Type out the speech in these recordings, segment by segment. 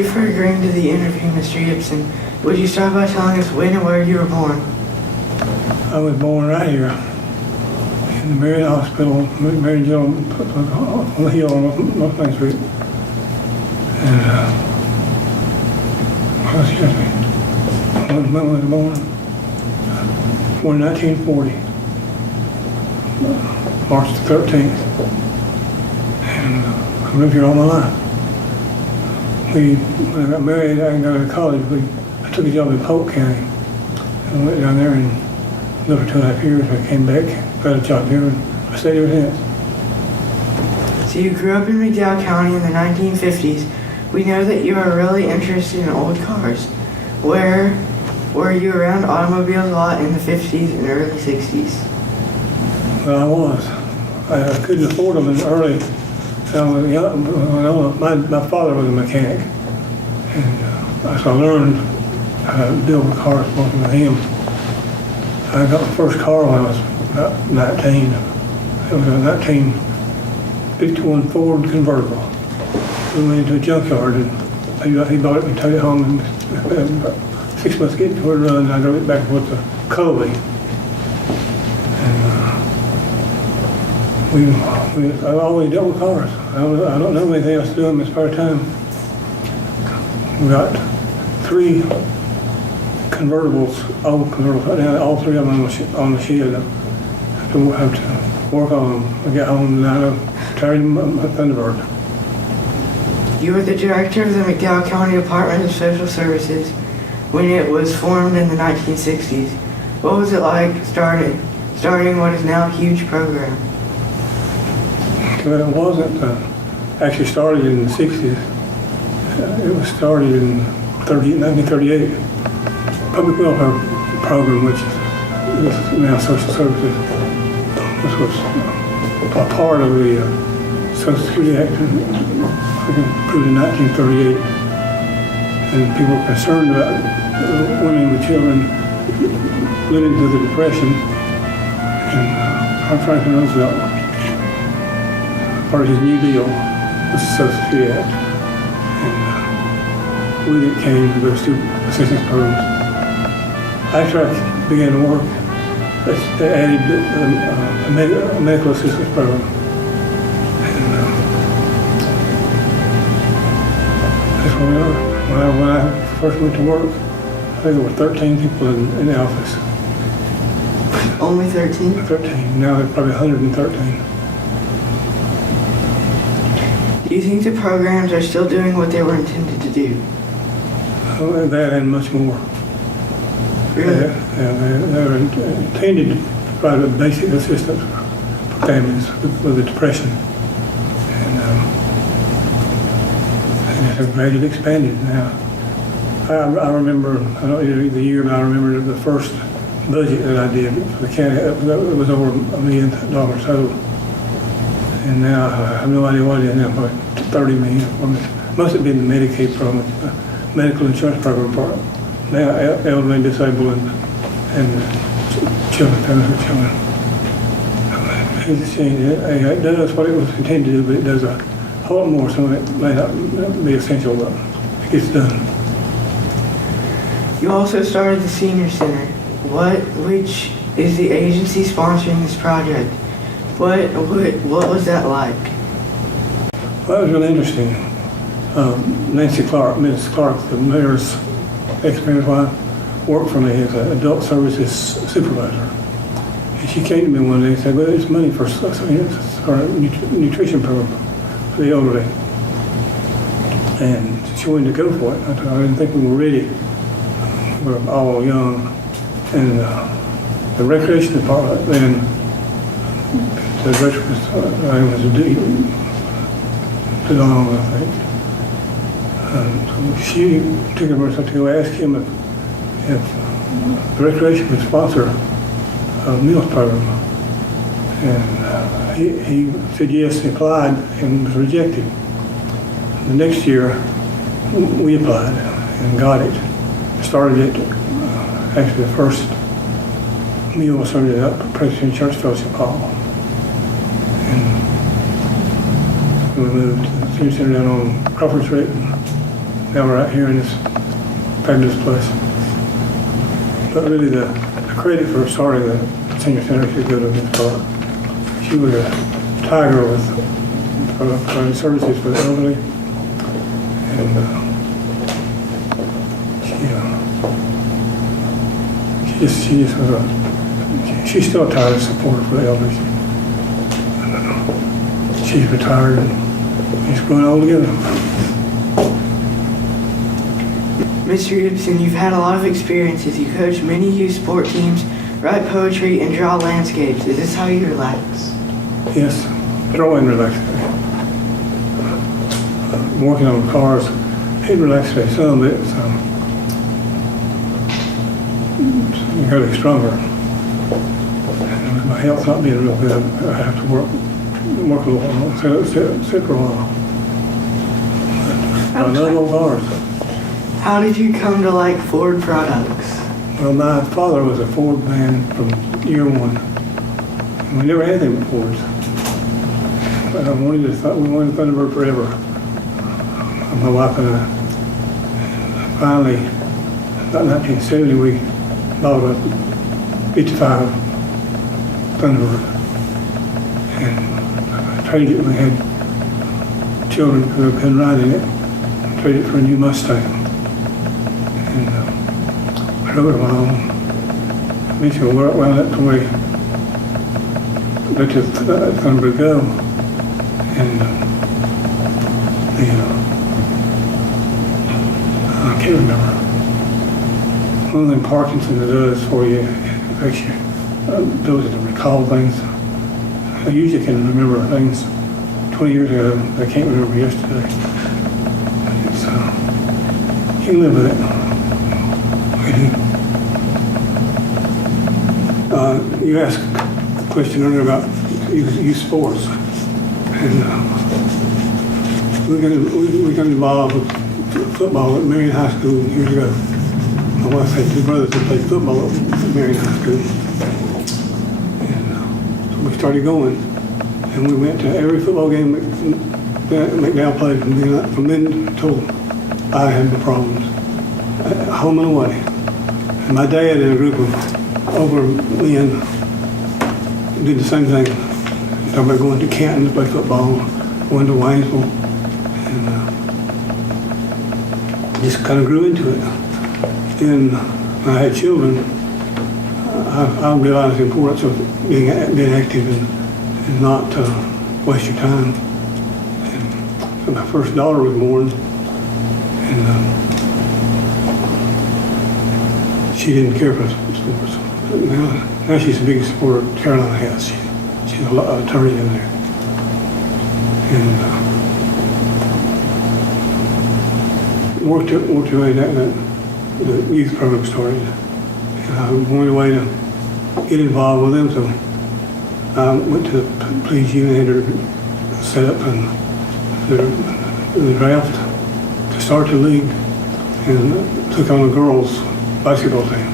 you for agreeing to the interview, Mr. Gibson. Would you start by telling us when and where you were born? I was born right here in the Marion Hospital, Marion General, on the hill on North Main Street. And when was I born? Born in 1940, March the 13th. And I lived here all my life. When I got married, I didn't go to college. I took a job in McDowell County. And I went down there and lived for 2.5 years. I came back, got a job here, and I stayed ever since. So you grew up in McDowell County in the 1950s. We know that you are really interested in old cars. Where were you around automobiles a lot in the 50s and early 60s? Well, I was. I couldn't afford them in the early. My father was a mechanic, and so I learned how to build cars working with him. I got my first car when I was about 19. It was a 1951 Ford convertible. We went into a junkyard and he bought it and took it home, and about 6 months getting to it run, and I drove it back with the Colby. And I've always dealt with cars. I don't know anything else to do in my spare time. We got 3 convertibles, old convertibles, now all 3 of them on the shed. I have to work on them. I get home and I tired of my Thunderbird. You were the director of the McDowell County Department of Social Services when it was formed in the 1960s. What was it like starting what is now a huge program? Well, it wasn't actually started in the 60s. It was started in 1938. Public welfare program, which is now social services. This was a part of the Social Security Act approved in 1938. And people were concerned about women and children living through the Depression. And Franklin Roosevelt, part of his New Deal was the Social Security Act. And with it came those 2 assistance programs. After I began to work, they added a medical assistance program. And that's where we are. When I first went to work, I think there were 13 people in the office. Only 13? 13. Now there's probably 113. Do you think the programs are still doing what they were intended to do? Oh, that and much more. Really? They were intended to provide a basic assistance for families with the Depression. And it has gradually expanded now. I remember, I don't know the year, but I remember the first budget that I did for the county. It was over $1 million total. And now I have no idea what it is now, probably 30 million. Must have been the Medicaid program, medical insurance program part. Now elderly and disabled and children, parents with children. It's a shame. It does what it was intended to do, but it does a whole lot more, so it may not be essential, but it gets done. You also started the Senior Center, which is the agency sponsoring this project. What was that like? Well, it was really interesting. Nancy Clark, Mrs. Clark, the mayor's ex-mayor's wife, worked for me as an adult services supervisor. And she came to me one day and said, well, there's money for a nutrition program for the elderly. And she wanted to go for it. I didn't think we were ready. We were all young. And the recreation department then, the director was DeLong, I think. So she took it herself to go ask him if the recreation would sponsor a meals program. And he said yes, he applied and was rejected. The next year, we applied and got it. Started it, actually the first meal was served at Presbyterian Church Fellowship Hall. And we moved to the Senior Center down on Crawford Street. now we're out here in this fabulous place. But really the credit for starting the senior center should go to Ms. Clark. She was a tiger with providing services for the elderly. And she just was she's still a tireless supporter for the elderly. She's retired and he's growing old together. Mr. Gibson, you've had a lot of experiences. You coach many youth sport teams, write poetry, and draw landscapes. Is this how you relax? Yes, drawing relaxes me. Working on cars, it relaxes me some, but it's really stronger. And my health's not being real good. I have to work a little while, sit for a while. I love old cars. How did you come to like Ford products? Well, my father was a Ford man from year one. And we never had anything but Fords. But we wanted a Thunderbird forever. My wife and I. And finally, about 1970, we bought a 55 Thunderbird. And I traded it. We had children who couldn't ride in it. Traded it for a new Mustang. And I drove it a while. Eventually, wound up to where let the Thunderbird go. And I can't remember. One of them Parkinson's does for you, it makes you ability to recall things. I usually can remember things 20 years ago that I can't remember yesterday. It's, you can live with it. You asked a question earlier about youth sports, and we got involved with football at Marion High School years ago. My wife had two brothers that played football at Marion High School, and so we started going, and we went to every football game McDowell played from then till I had my problems, home and away. And my dad and a group of over men did the same thing. Talking about going to Canton to play football, going to Waynesville, and just kind of grew into it. Then when I had children, I realized the importance of being active and not waste your time. And so my first daughter was born, and she didn't care for sports. Now she's the biggest supporter Carolina has. She's an attorney in there. And worked her way that the youth program started. And I wanted a way to get involved with them, so I went to the police union and set up the draft to start the league and took on the girls basketball team.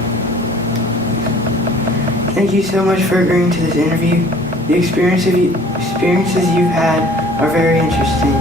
Thank you so much for agreeing to this interview. The experiences you've had are very interesting.